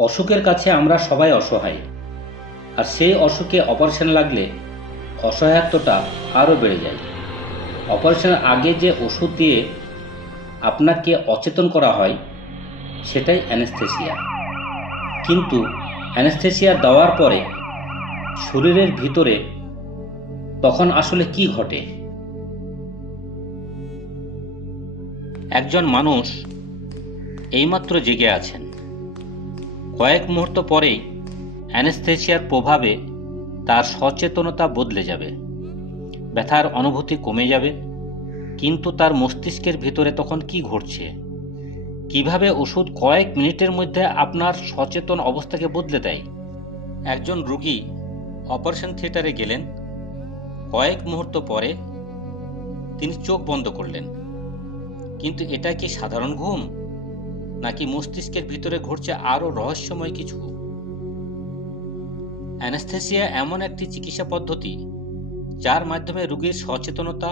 অসুখের কাছে আমরা সবাই অসহায়, আর সেই অসুখে অপারেশন লাগলে অসহায়ত্বটা আরও বেড়ে যায়। অপারেশনের আগে যে ওষুধ দিয়ে আপনাকে অচেতন করা হয় সেটাই অ্যানেস্থেসিয়া। কিন্তু অ্যানেস্থেসিয়া দেওয়ার পরে শরীরের ভিতরে তখন আসলে কি ঘটে? একজন মানুষ এইমাত্র জেগে আছেন, কয়েক মুহূর্ত পরেই অ্যানেস্থেসিয়ার প্রভাবে তার সচেতনতা বদলে যাবে, ব্যথার অনুভূতি কমে যাবে। কিন্তু তার মস্তিষ্কের ভিতরে তখন কি ঘটছে? কিভাবে ওষুধ কয়েক মিনিটের মধ্যে আপনার সচেতন অবস্থাকে বদলে দেয়? একজন রোগী অপারেশন থিয়েটারে গেলেন, কয়েক মুহূর্ত পরে তিনি চোখ বন্ধ করলেন। কিন্তু এটা কি সাধারণ ঘুম, নাকি মস্তিষ্কের ভিতরে ঘটছে আরও রহস্যময় কিছু? অ্যানেস্থেসিয়া এমন একটি চিকিৎসা পদ্ধতি যার মাধ্যমে রোগীর সচেতনতা,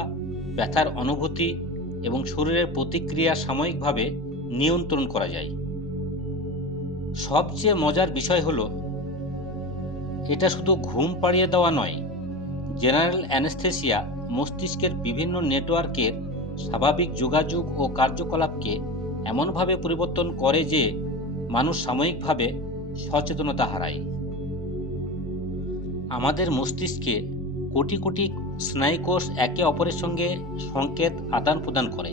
ব্যথার অনুভূতি এবং শরীরের প্রতিক্রিয়া সাময়িকভাবে নিয়ন্ত্রণ করা যায়। সবচেয়ে মজার বিষয় হলো, এটা শুধু ঘুম পাড়িয়ে দেওয়া নয়। জেনারেল অ্যানেস্থেসিয়া মস্তিষ্কের বিভিন্ন নেটওয়ার্কের স্বাভাবিক যোগাযোগ ও কার্যকলাপকে এমনভাবে পরিবর্তন করে যে মানুষ সাময়িকভাবে সচেতনতা হারায়। আমাদের মস্তিষ্কে কোটি কোটি স্নায়ুকোষ একে অপরের সঙ্গে সংকেত আদান প্রদান করে।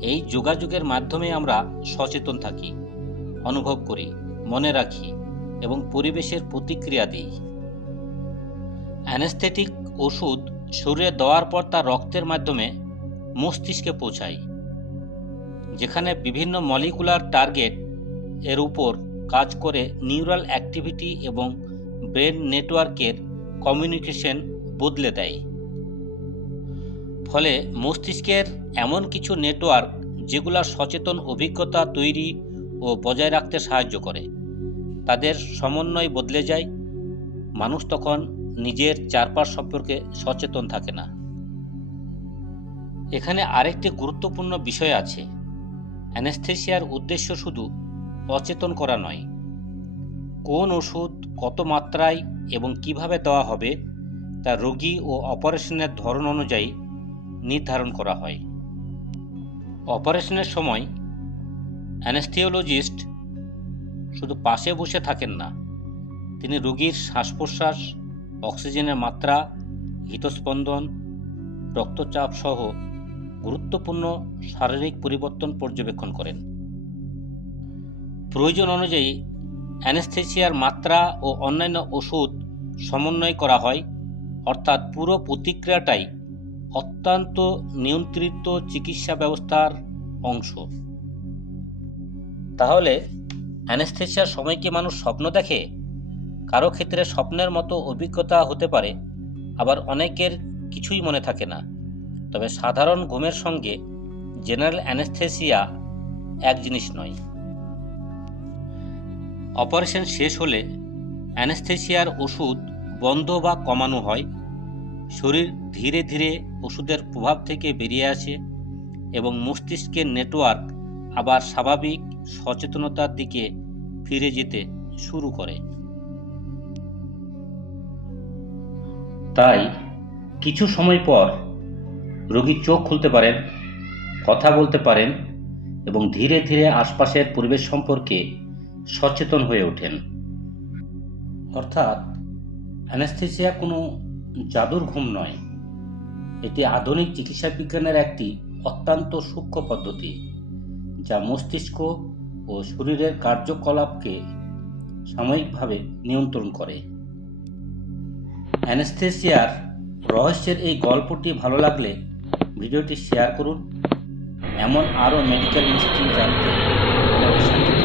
এই যোগাযোগের মাধ্যমে আমরা সচেতন থাকি, অনুভব করি, মনে রাখি এবং পরিবেশের প্রতিক্রিয়া দিই। অ্যানেস্থেটিক ওষুধ শরীরে দেওয়ার পর তা রক্তের মাধ্যমে মস্তিষ্কে পৌঁছায়, যেখানে বিভিন্ন মলিকুলার টার্গেট এর উপর কাজ করে নিউরাল অ্যাক্টিভিটি এবং ব্রেন নেটওয়ার্কের কমিউনিকেশন বদলে দেয়। ফলে মস্তিষ্কের এমন কিছু নেটওয়ার্ক যেগুলো সচেতন অভিজ্ঞতা তৈরি ও বজায় রাখতে সাহায্য করে, তাদের সমন্বয় বদলে যায়। মানুষ তখন নিজের চারপাশ সম্পর্কে সচেতন থাকে না। এখানে আরেকটি গুরুত্বপূর্ণ বিষয় আছে। অ্যানেস্থেসিয়ার উদ্দেশ্য শুধু অচেতন করা নয়। কোন ওষুধ কত মাত্রায় এবং কিভাবে দেওয়া হবে তা রোগী ও অপারেশনের ধরন অনুযায়ী নির্ধারণ করা হয়। অপারেশনের সময় অ্যানেস্থিওলজিস্ট শুধু পাশে বসে থাকেন না, তিনি রোগীর শ্বাস-প্রশ্বাস, অক্সিজেনের মাত্রা, হৃদস্পন্দন, রক্তচাপ সহ গুরুত্বপূর্ণ শারীরিক পরিবর্তন পর্যবেক্ষণ করেন। প্রয়োজন অনুযায়ী অ্যানেস্থেসিয়ার মাত্রা ও অন্যান্য ওষুধ সমন্বয় করা হয়, অর্থাৎ পুরো প্রতিক্রিয়াটাই অত্যন্ত নিয়ন্ত্রিত চিকিৎসা ব্যবস্থার অংশ। তাহলে অ্যানেস্থেসিয়ার সময় কি মানুষ স্বপ্ন দেখে? কারো ক্ষেত্রে স্বপ্নের মতো অভিজ্ঞতা হতে পারে, আবার অনেকের কিছুই মনে থাকে না। তবে সাধারণ ঘুমের সঙ্গে জেনারেল অ্যানেস্থেসিয়া এক জিনিস নয়। অপারেশন শেষ হলে অ্যানেস্থেসিয়ার ওষুধ বন্ধ বা কমানো হয়। শরীর ধীরে ধীরে ওষুধের প্রভাব থেকে বেরিয়ে আসে এবং মস্তিষ্কের নেটওয়ার্ক আবার স্বাভাবিক সচেতনতার দিকে ফিরে যেতে শুরু করে। তাই কিছু সময় পর রোগী চোখ খুলতে পারেন, কথা বলতে পারেন এবং ধীরে ধীরে আশপাশের পরিবেশ সম্পর্কে সচেতন হয়ে ওঠেন। অর্থাৎ অ্যানেস্থেসিয়া কোনো জাদুর ঘুম নয়, এটি আধুনিক চিকিৎসা বিজ্ঞানের একটি অত্যন্ত সূক্ষ্ম পদ্ধতি, যা মস্তিষ্ক ও শরীরের কার্যকলাপকে সাময়িকভাবে নিয়ন্ত্রণ করে। অ্যানেস্থেসিয়ার রহস্যের এই গল্পটি ভালো লাগলে ভিডিওটি শেয়ার করুন। এমন আরও মেডিকেল মিস্ট্রি জানতে আমাদের সাথে